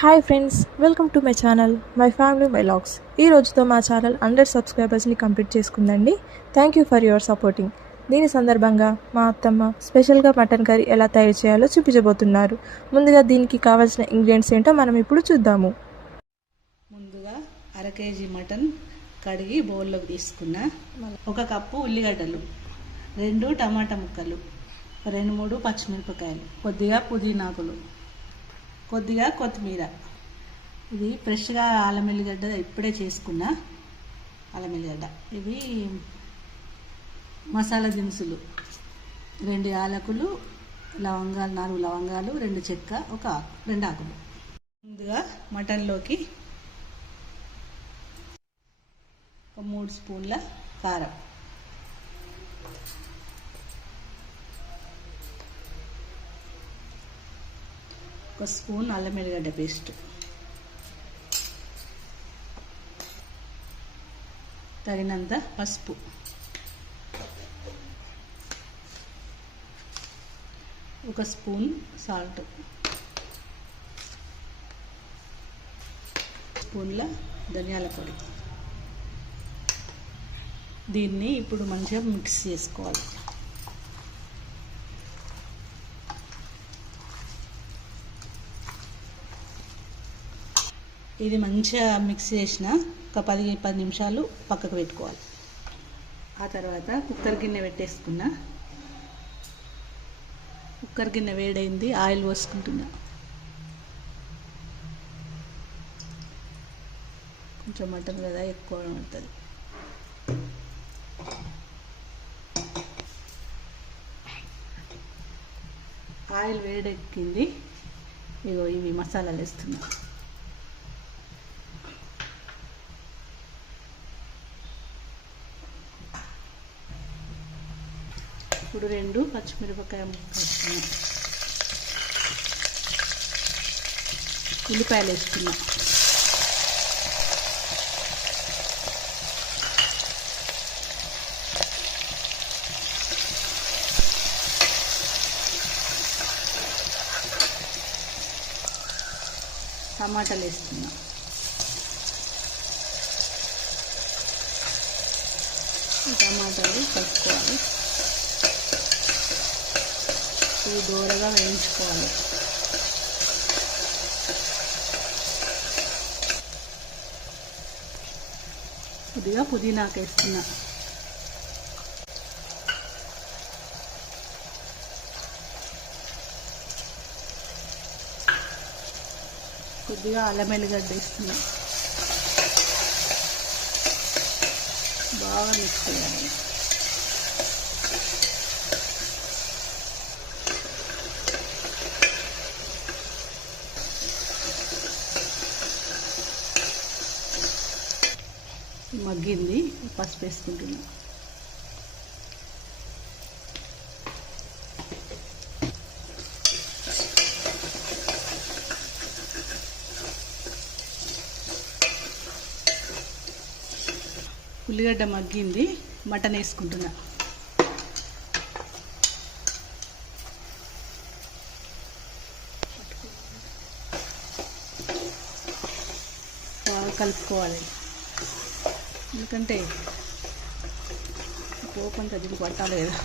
Hi friends welcome to my channel my family my logs ఈ రోజుతో మా channel hundred సబ్స్క్రైబర్స్ని complete చేసుకుందండి. Thank you for your supporting దీని సందర్భంగా మా అత్తమ్మ స్పెషల్గా మటన్ కర్రీ ఎలా తయారు చేయాలో చూపించబోతున్నారు. ముందుగా దీనికి కావాల్సిన ఇంగ్రీడియంట్స్ ఏంటో మనం ఇప్పుడు చూద్దాము. ముందుగా అర కేజీ మటన్ కడిగి బౌల్లోకి తీసుకున్న ఒక కప్పు ఉల్లిగడ్డలు రెండు టమాటా ముక్కలు రెండు మూడు పచ్చిమిరపకాయలు కొద్దిగా పుదీనాకులు కొద్దిగా కొత్తిమీర. ఇది ఫ్రెష్గా అల్లం ఎల్లిగడ్డ ఇప్పుడే చేసుకున్న. అల్లం ఎల్లిగడ్డ. ఇవి మసాలా దినుసులు. రెండు యాలకులు లవంగాలు నాలుగు లవంగాలు రెండు చెక్క ఒక ఆకు రెండు ఆకులు. ముందుగా మటన్లోకి ఒక మూడు స్పూన్ల కారం. ఒక స్పూన్ అల్లం ఎల్లిగడ్డ పేస్ట్. తగినంత పసుపు. ఒక స్పూన్ సాల్ట్. స్పూన్ల ధనియాల పొడి. దీన్ని ఇప్పుడు మంచిగా మిక్స్ చేసుకోవాలి. ఇది మంచిగా మిక్స్ చేసిన ఒక పది పది నిమిషాలు పక్కకు పెట్టుకోవాలి. ఆ తర్వాత కుక్కర్ గిన్నె పెట్టేసుకున్నా. కుక్కర్ గిన్నె వేడైంది ఆయిల్ పోసుకుంటున్నా. కొంచెం మటన్ కదా ఎక్కువ ఉంటుంది ఆయిల్ వేడెక్కింది. ఇగో ఇవి మసాలాలు వేస్తున్నాను ఇప్పుడు రెండు పచ్చిమిరపకాయ ముక్కలు. ఉల్లిపాయలు వేసుకున్నా. టమాటాలు వేస్తున్నా టమాటాలు కలుపుకోవాలి. ఇవి దూరగా వేయించుకోవాలి. కొద్దిగా పుదీనాకు వేస్తున్నా. కొద్దిగా అల్లం ఎల్లిగడ్డ వేస్తున్నా. బాగా మిక్స్ చేయాలి. మగ్గింది పసుపు వేసుకుంటున్నా. ఉల్లిగడ్డ మగ్గింది మటన్ వేసుకుంటున్నా. బాగా కలుపుకోవాలి. ఎందుకంటే పోపు దీనికి పట్టాలి కదా.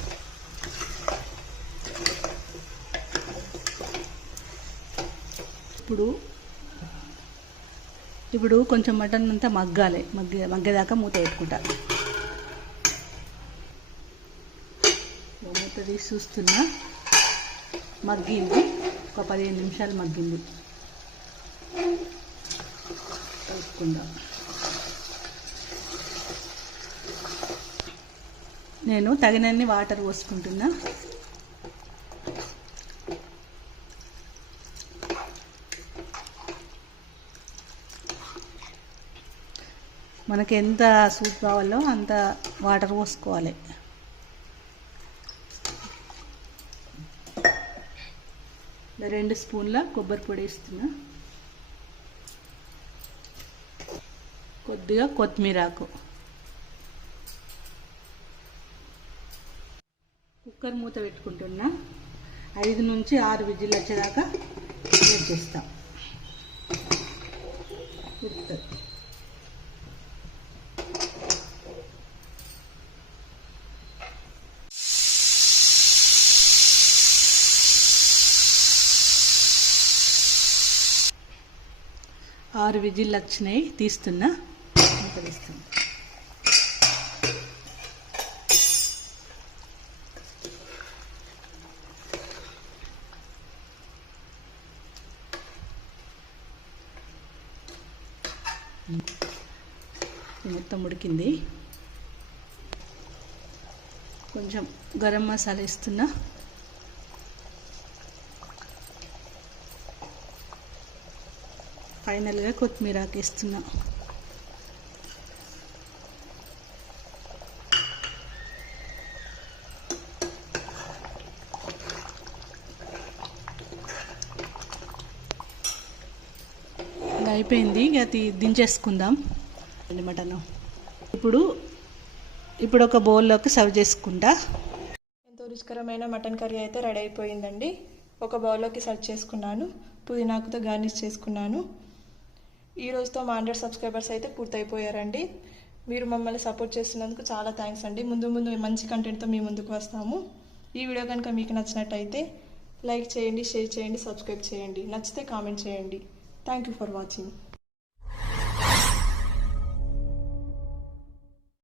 ఇప్పుడు ఇప్పుడు కొంచెం మటన్ అంతా మగ్గాలి. మగ్గ మగ్గేదాకా మూత పెట్టుకుంటా. మూత తీసి చూస్తున్నా. మగ్గింది. ఒక పదిహేను నిమిషాలు మగ్గింది. కలుపుకుందాం. నేను తగినన్ని వాటర్ పోసుకుంటున్నా. మనకి ఎంత సూప్ కావాలో అంత వాటర్ పోసుకోవాలి. రెండు స్పూన్ల కొబ్బరి పొడి వేస్తున్నా. కొద్దిగా కొత్తిమీరాకు. కుక్కర్ మూత పెట్టుకుంటున్నా. ఐదు నుంచి ఆరు విజిల్ వచ్చేదాకా వెయిట్ చేస్తాం. ఆరు విజిల్లు వచ్చినాయి తీస్తున్నా. తీస్తుంది మొత్తం ఉడికింది. కొంచెం గరం మసాలా ఇస్తున్నా ఫైనల్గా కొత్తిమీర ఇస్తున్నా అయిపోయింది. అది దించేసుకుందాం. మటను ఇప్పుడు ఇప్పుడు ఒక బౌల్లోకి సర్వ్ చేసుకుంటా. ఎంతో రుచికరమైన మటన్ కర్రీ అయితే రెడీ అయిపోయిందండి. ఒక బౌల్లోకి సర్వ్ చేసుకున్నాను. పుదీనాకుతో గార్నిష్ చేసుకున్నాను. ఈ రోజుతో మా హండ్రెడ్ సబ్స్క్రైబర్స్ అయితే పూర్తయిపోయారండి. మీరు మమ్మల్ని సపోర్ట్ చేస్తున్నందుకు చాలా థ్యాంక్స్ అండి. ముందు ముందు మంచి కంటెంట్తో మీ ముందుకు వస్తాము. ఈ వీడియో కనుక మీకు నచ్చినట్టయితే లైక్ చేయండి షేర్ చేయండి సబ్స్క్రైబ్ చేయండి. నచ్చితే కామెంట్ చేయండి. Thank you for watching